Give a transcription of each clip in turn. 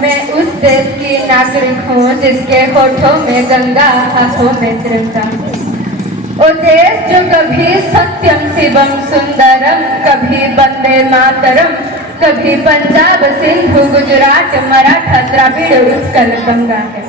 मैं उस देश की नागरिक हूँ जिसके होठों में गंगा, हाथों में तिरंगा। वो देश जो कभी सत्यम शिवम सुंदरम, कभी वंदे मातरम, कभी पंजाब सिंधु गुजरात मराठा द्राविड़ उत्कल गंगा है।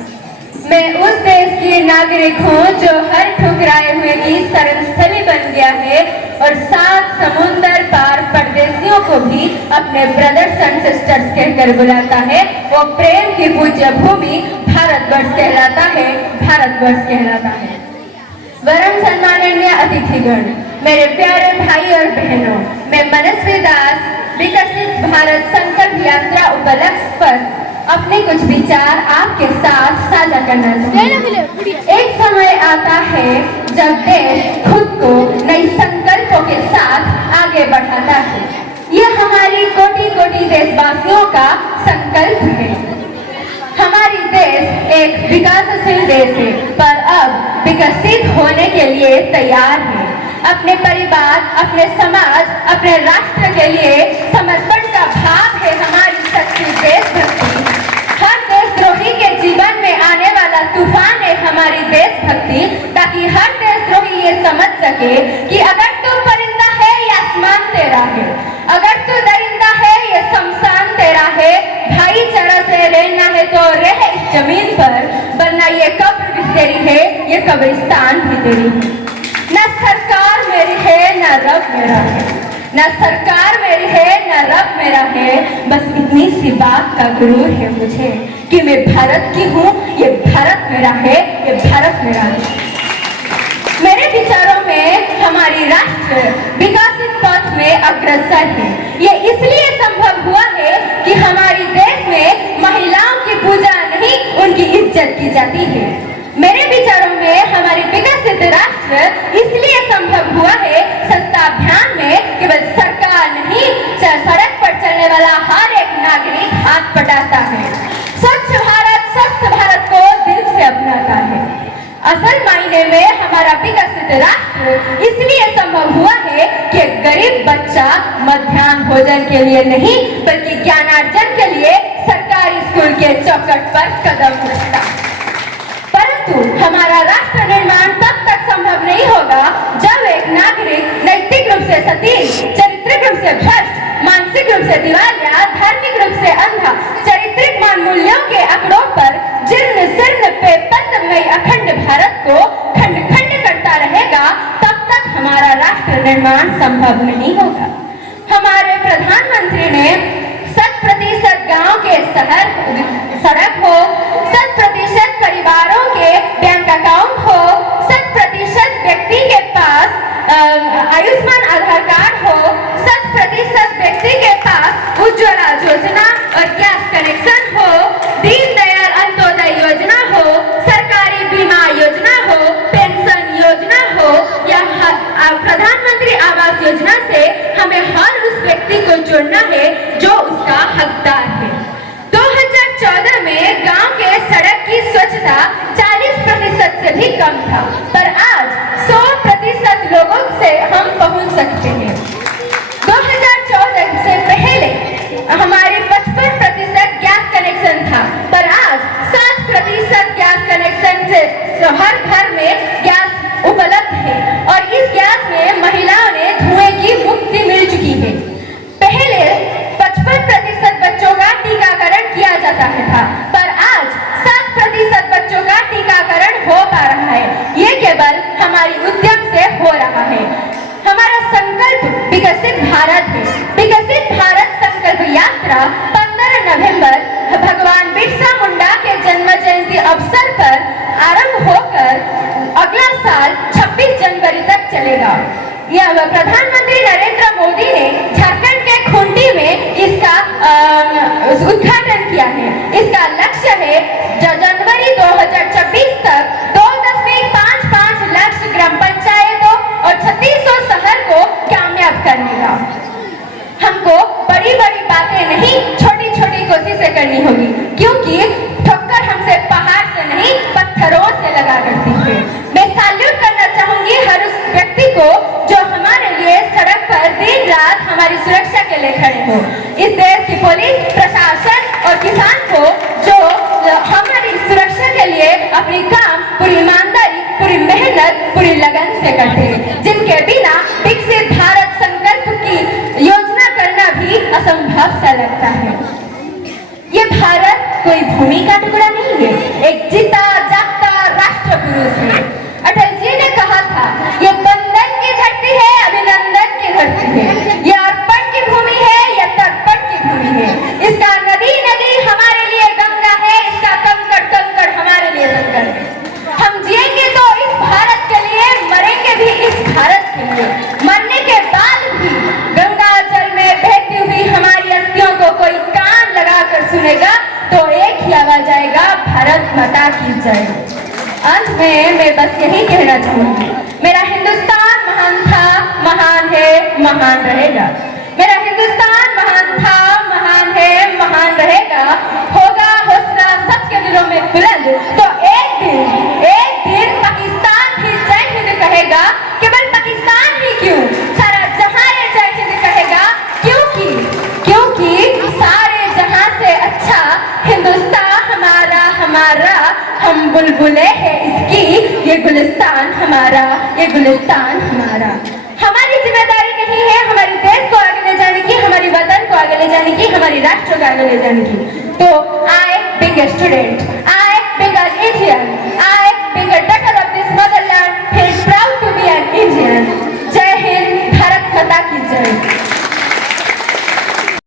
मैं उस देश की नागरिक हूँ जो हर ठुकराए हुए की शरणस्थली बन गया है और 7 समुंदर पार परदेशियों को भी अपने ब्रदर्स एंड सिस्टर्स कहकर बुलाता है। वो प्रेम की पूज्य भूमि भारतवर्ष कहलाता है, भारतवर्ष कहलाता है। वरम सम्माननीय अतिथिगण, मेरे प्यारे भाई और बहनों, मैं मनस्वी दास विकसित भारत संकल्प यात्रा उपलक्ष्य पर अपने कुछ विचार आपके साथ साझा करना चाहूँगी। एक समय आता है जब देश खुद को नई संकल्पों के साथ आगे बढ़ाता है। यह हमारी कोटि कोटि देशवासियों का संकल्प है। हमारी देश एक विकासशील देश है, पर अब विकसित होने के लिए तैयार है। अपने परिवार, अपने समाज, अपने राष्ट्र के लिए समर्पण का भाव है हमारी सच्ची देशभक्ति। हर देशद्रोही के जीवन में आने वाला तूफान है हमारी देशभक्ति, ताकि हर देशद्रोही ये समझ सके कि अगर तू परिंदा है ये आसमान तेरा है, अगर तू दरिंदा है ये शमशान तेरा है। भाईचारा से रहना है तो रह इस जमीन पर, वरना ये कब्र भी तेरी है, ये कब्रिस्तान भी तेरी है। न सरकार मेरी है न रब मेरा है, न सरकार मेरी है न रब मेरा है। बस इतनी सी बात का गुरूर है मुझे कि मैं भारत की हूँ, ये भारत मेरा है, ये भारत मेरा है। मेरे विचारों में हमारी राष्ट्र विकसित पथ में अग्रसर है। ये इसलिए संभव हुआ है कि हमारी देश में महिलाओं की पूजा नहीं, उनकी इज्जत की जाती है। मेरे विचारों में हमारी विकसित राष्ट्र इसलिए संभव हुआ है सस्ता अभियान में केवल सरकार नहीं, सड़क पर चलने वाला हर एक नागरिक हाथ बटाता है। स्वच्छ भारत, स्वस्थ भारत को दिल से अपनाता है। असल मायने में हमारा विकसित राष्ट्र इसलिए संभव हुआ है कि गरीब बच्चा मध्याह्न भोजन के लिए नहीं बल्कि ज्ञानार्जन के लिए सरकारी स्कूल के चौखट पर कदम रखता। परंतु हमारा राष्ट्र निर्माण तब तक संभव नहीं होगा जब एक नागरिक नैतिक रूप से सतीश, चारित्रिक रूप से भ्रष्ट, मानसिक रूप से दिवालिया, धार्मिक रूप से अंधा, चारित्रिक मान मूल्यों के आंकड़ों पर जीर्ण शीर्ण पेपंदमय अखंड भारत को खंड खंड करता रहेगा। तब तक हमारा राष्ट्र निर्माण संभव नहीं होगा। हमारे प्रधानमंत्री ने 100% गांव के शहर सड़क हो, 100% परिवारों के बैंक अकाउंट हो, 100% व्यक्ति के पास आयुष्मान आधार कार्ड हो, 100% व्यक्ति के पास उज्ज्वला योजना और गैस कनेक्शन हो, दीनदयाल अंत्योदय योजना हो, सरकारी बीमा योजना हो, पेंशन योजना हो या प्रधानमंत्री आवास योजना से हमें हर उस व्यक्ति को जोड़ना है जो उसका हकदार है। 2014 में गांव के सड़क की स्वच्छता 40% से भी कम था, पर आज 100% लोगों से हम पहुंच सकते हैं। 2014 से पहले हमारे 55% गैस कनेक्शन था, पर आज 60% गैस कनेक्शन से हर घर में गैस उपलब्ध है और इस गैस में महिलाओं ने धुएं की मुक्ति मिल चुकी है। पहले 55% बच्चों का टीकाकरण किया जाता था, पर आज 60% बच्चों का टीकाकरण हो पा रहा है। ये केवल हमारी उद्यम से हो रहा है। हमारा संकल्प विकसित भारत है। विकसित भारत संकल्प यात्रा 15 नवंबर भगवान बिरसा मुंडा के जन्म जयंती अवसर पर आरंभ होकर अगला साल 26 जनवरी तक चलेगा। यह प्रधानमंत्री नरेंद्र मोदी ने झारखंड के खूंटी में इसका उद्घाटन किया है। इसका लक्ष्य है जनवरी 2026 तक 2.55 लाख ग्राम पंचायतों और 3600 शहर को कामयाब करने का। हमको बड़ी बड़ी बातें नहीं, छोटी छोटी कोशिशें करनी होगी, क्योंकि ठोकर हमसे पहाड़ से नहीं पत्थरों से लगा करती है। मैं सैल्यूट करना चाहूंगी हर उस व्यक्ति को जो हमारे लिए सड़क पर दिन रात हमारी सुरक्षा के लिए खड़े हो। इस देश की पुलिस, प्रशासन और किसान को जो हमारी सुरक्षा के लिए अपनी काम पूरी ईमानदारी, पूरी मेहनत, पूरी लगन से करते हैं, जिनके बिना विकसित भारत संकल्प की योजना करना भी असंभव सा लगता है। ये भारत कोई भूमि का टुकड़ा नहीं है, एक जीता जागता राष्ट्र पुरुष है। अटल जी ने कहा था, ये बंधन की धरती है, अभिनंदन की धरती है, ये अर्पण की भूमि है, ये तर्पण की भूमि है। इसका नदी नदी हमारे लिए गंगा है, इसका कंकड़ कंकड़ हमारे लिए संकट है। हम जिएंगे तो इस भारत के लिए, मरेंगे भी इस भारत के लिए। मरने के बाद भी गंगा जल में बहती हुई हमारी अस्थियों को कोई कान लगाकर सुनेगा तो एक ही आवाज आएगा, भारत माता की जय। अंत में मैं बस यही कहना चाहूंगी, मेरा हिंदुस्तान महान था, महान है, महान रहेगा। मेरा हिंदुस्तान महान था, महान है, महान रहेगा। होगा हौसला सबके दिलों में बुलंद तो एक दिन पाकिस्तान भी जय हिंद कहेगा। केवल पाकिस्तान ही क्यों, सारा जहां जय हिंद कहेगा, क्योंकि सारे जहां से अच्छा हिंदुस्तान हमारा, हम बुलबुले हैं इसकी, ये गुलिस्तान हमारा, ये गुलिस्तान हमारा। हमारी जिम्मेदारी नहीं है हमारे देश को आगे ले जाने की, हमारी वतन को आगे ले जाने की, हमारी राष्ट्र को आगे ले जाने की। तो आई बिग स्टूडेंट